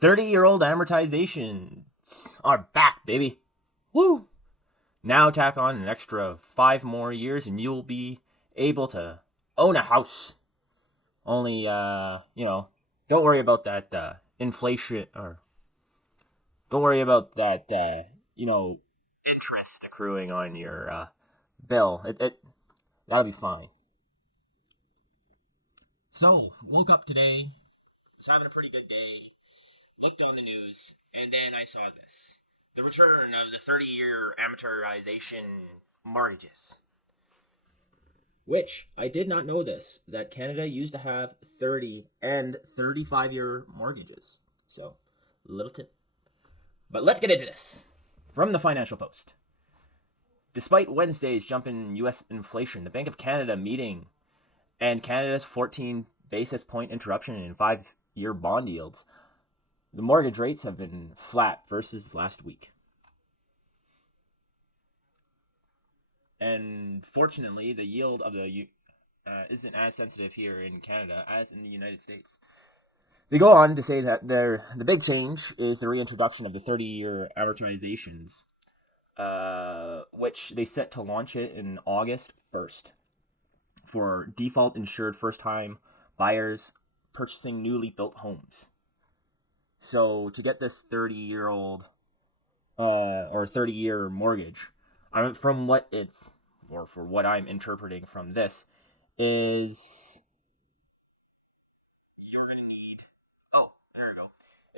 30-year-old amortizations are back, baby. Woo! Now tack on an extra 5 more years and you'll be able to own a house. Only, don't worry about that inflation, or don't worry about that, interest accruing on your bill. That'll be fine. So, woke up today, was having a pretty good day, looked on the news, and then I saw this. The return of the 30-year amortization mortgages. Which, I did not know this, that Canada used to have 30 and 35-year mortgages. So, little tip. But let's get into this. From the Financial Post. Despite Wednesday's jump in U.S. inflation, the Bank of Canada meeting and Canada's 14 basis point interruption in 5-year bond yields, the mortgage rates have been flat versus last week. And fortunately, the yield of the isn't as sensitive here in Canada as in the United States. They go on to say that the big change is the reintroduction of the 30-year amortizations, which they set to launch it in August 1st for default insured first-time buyers purchasing newly built homes. So to get this 30-year-old or 30-year mortgage, from what it's, or for what I'm interpreting from this, is you're gonna need. Oh, there we go.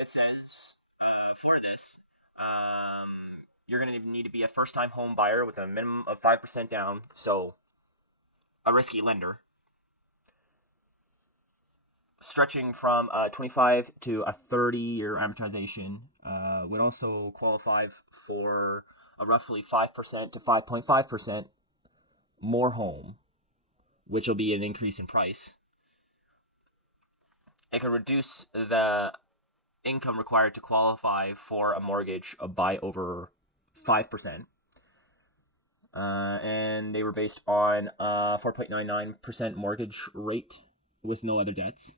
It says for this, you're gonna need to be a first-time home buyer with a minimum of 5% down, so a risky lender, stretching from 25 to a 30-year amortization, would also qualify for a roughly 5% to 5.5% more home, which will be an increase in price. It could reduce the income required to qualify for a mortgage by over 5%. And they were based on a 4.99% mortgage rate with no other debts.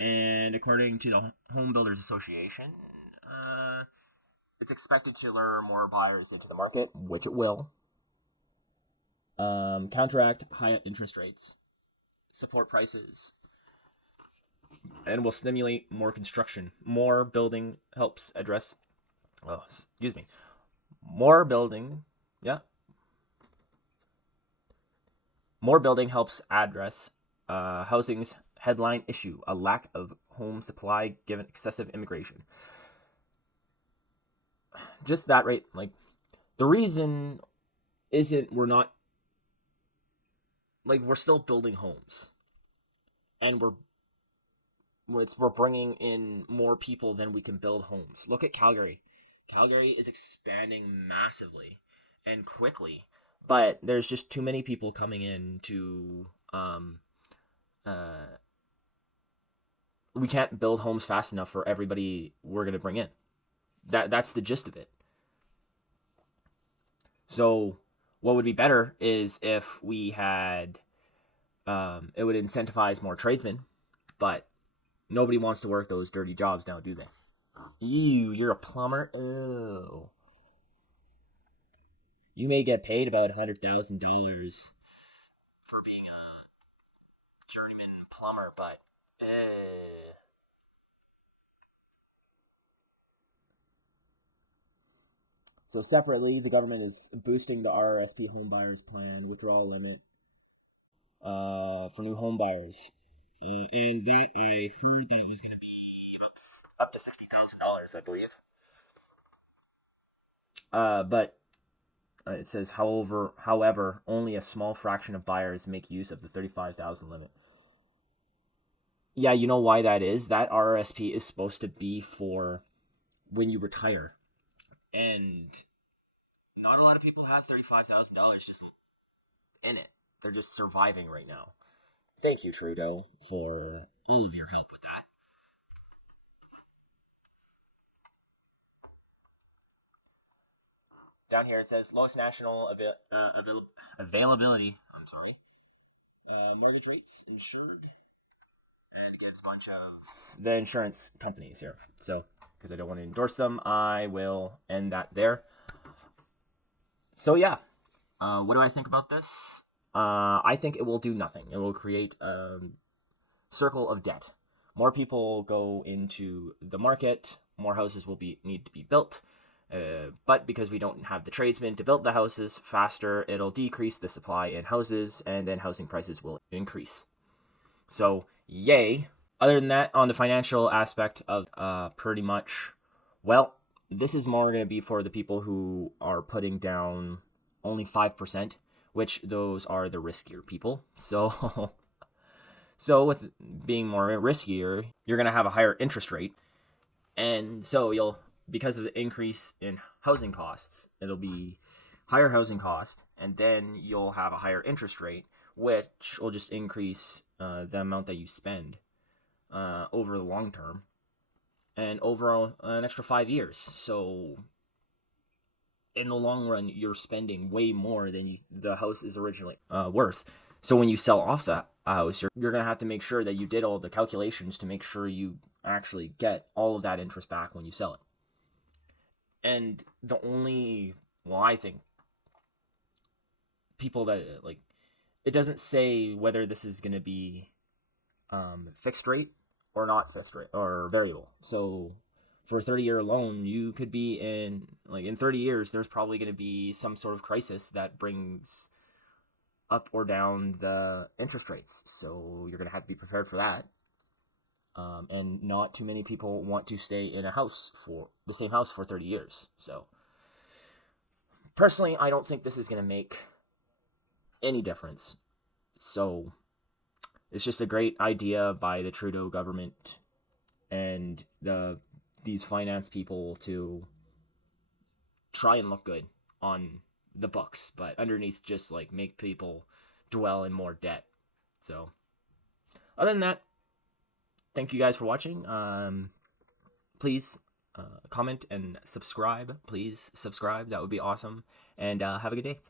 And according to the Home Builders Association, it's expected to lure more buyers into the market, which it will. Counteract high interest rates, support prices, and will stimulate more construction. More building helps address. Oh, excuse me. More building, yeah. More building helps address housing's headline issue: a lack of home supply given excessive immigration. Just that, right? Like, the reason isn't we're still building homes, and we're bringing in more people than we can build homes. Look at Calgary. Calgary is expanding massively and quickly, but there's just too many people coming in to we can't build homes fast enough for everybody we're going to bring in. That's the gist of it. So what would be better is if we had it would incentivize more tradesmen, but nobody wants to work those dirty jobs now, do they? Ew, you're a plumber? Oh. You may get paid about $100,000 for being a journeyman plumber, but So separately, the government is boosting the RRSP homebuyers plan withdrawal limit for new homebuyers, and that I heard that it was going to be up to $60,000, I believe. But it says, however, only a small fraction of buyers make use of the 35,000 limit. Yeah, you know why that is? That RRSP is supposed to be for when you retire, and not a lot of people have $35,000 just in it. They're just surviving right now. Thank you, Trudeau, for all of your help with that. Down here it says lowest national availability. I'm sorry. Mortgage rates insured. And gives a bunch of the insurance companies here. So, because I don't want to endorse them, I will end that there. So yeah, what do I think about this? I think it will do nothing. It will create a circle of debt. More people go into the market, more houses will need to be built. But because we don't have the tradesmen to build the houses faster, it'll decrease the supply in houses, and then housing prices will increase. So, yay. Other than that, on the financial aspect of pretty much, well, this is more going to be for the people who are putting down only 5%, which those are the riskier people. So, so with being more riskier, you're going to have a higher interest rate. And so because of the increase in housing costs, it'll be higher housing cost, and then you'll have a higher interest rate, which will just increase the amount that you spend over the long term, and over an extra 5 years. So in the long run, you're spending way more than the house is originally worth. So when you sell off that house, you're going to have to make sure that you did all the calculations to make sure you actually get all of that interest back when you sell it. And the only, well, I think people that, like, it doesn't say whether this is going to be fixed rate or not fixed rate or variable. So for a 30-year loan, you could be in 30 years, there's probably going to be some sort of crisis that brings up or down the interest rates. So you're going to have to be prepared for that. And not too many people want to stay in the same house for 30 years. So personally, I don't think this is going to make any difference. So it's just a great idea by the Trudeau government and these finance people to try and look good on the books, but underneath just make people dwell in more debt. So other than that, thank you guys for watching. Please comment and subscribe. Please subscribe. That would be awesome. And have a good day.